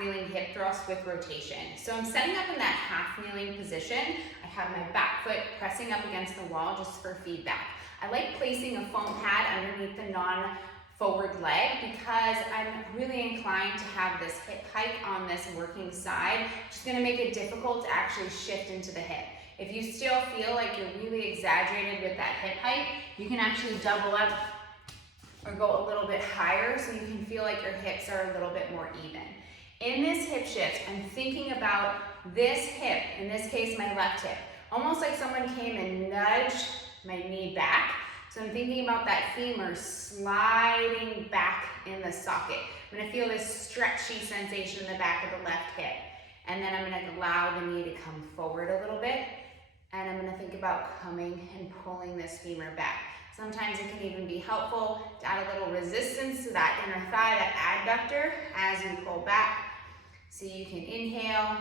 kneeling hip thrust with rotation. So I'm setting up in that half kneeling position. I have my back foot pressing up against the wall just for feedback. I like placing a foam pad underneath the non-forward leg because I'm really inclined to have this hip hike on this working side, which is gonna make it difficult to actually shift into the hip. If you still feel like you're really exaggerated with that hip hike, you can actually double up or go a little bit higher so you can feel like your hips are a little bit more even. In this hip shift, I'm thinking about this hip, in this case my left hip, almost like someone came and nudged my knee back. So I'm thinking about that femur sliding back in the socket. I'm gonna feel this stretchy sensation in the back of the left hip. And then I'm gonna allow the knee to come forward a little bit. And I'm gonna think about coming and pulling this femur back. Sometimes it can even be helpful to add a little resistance to that inner thigh, that adductor, as you pull back. So you can inhale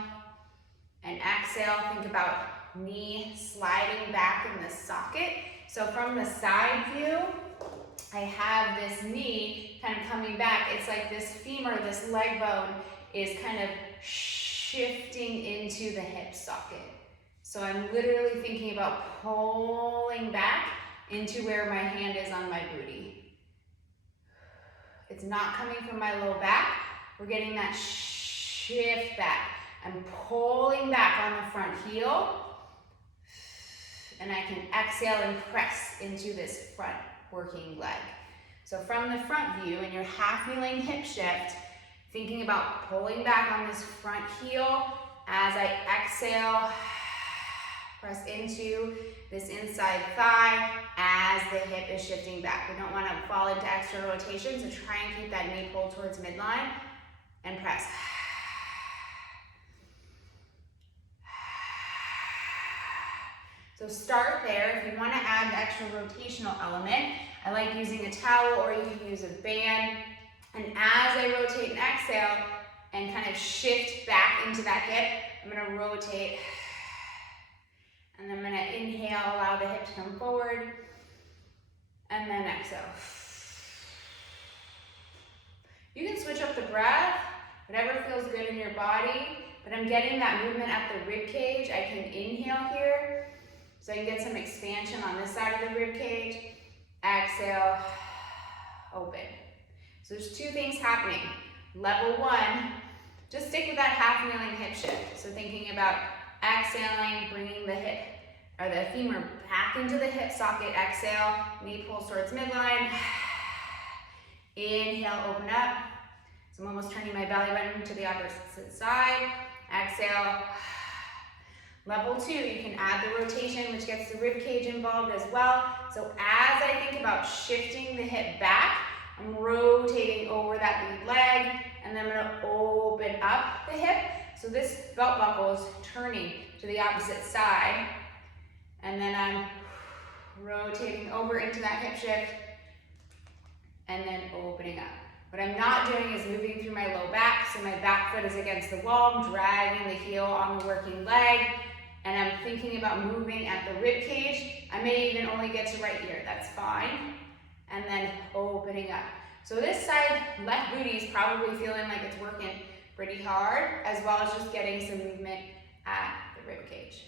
and exhale. Think about knee sliding back in the socket. So from the side view, I have this knee kind of coming back. It's like this femur, this leg bone is kind of shifting into the hip socket. So I'm literally thinking about pulling back into where my hand is on my booty. It's not coming from my low back. We're getting that shift back. I'm pulling back on the front heel, and I can exhale and press into this front working leg. So from the front view, in your half kneeling hip shift, thinking about pulling back on this front heel as I exhale, press into this inside thigh as the hip is shifting back. We don't want to fall into extra rotation, so try and keep that knee pulled towards midline and press. So start there. If you want to add the extra rotational element, I like using a towel or you can use a band. And as I rotate and exhale and kind of shift back into that hip, I'm going to rotate. And I'm going to inhale, allow the hip to come forward, and then exhale. You can switch up the breath, whatever feels good in your body, but I'm getting that movement at the rib cage. I can inhale here, so I can get some expansion on this side of the rib cage. Exhale, open. So there's two things happening. Level one, just stick with that half kneeling hip shift. So thinking about exhaling, bringing the hip or the femur back into the hip socket. Exhale, knee pulls towards midline. Inhale, open up. So I'm almost turning my belly button to the opposite side. Exhale. Level two, you can add the rotation, which gets the rib cage involved as well. So as I think about shifting the hip back, I'm rotating over that lead leg, and then I'm gonna open up the hip. So this belt buckle is turning to the opposite side, and then I'm rotating over into that hip shift, and then opening up. What I'm not doing is moving through my low back, so my back foot is against the wall. I'm dragging the heel on the working leg, and I'm thinking about moving at the rib cage. I may even only get to right here, that's fine. And then opening up. So this side, left booty is probably feeling like it's working pretty hard, as well as just getting some movement at the rib cage.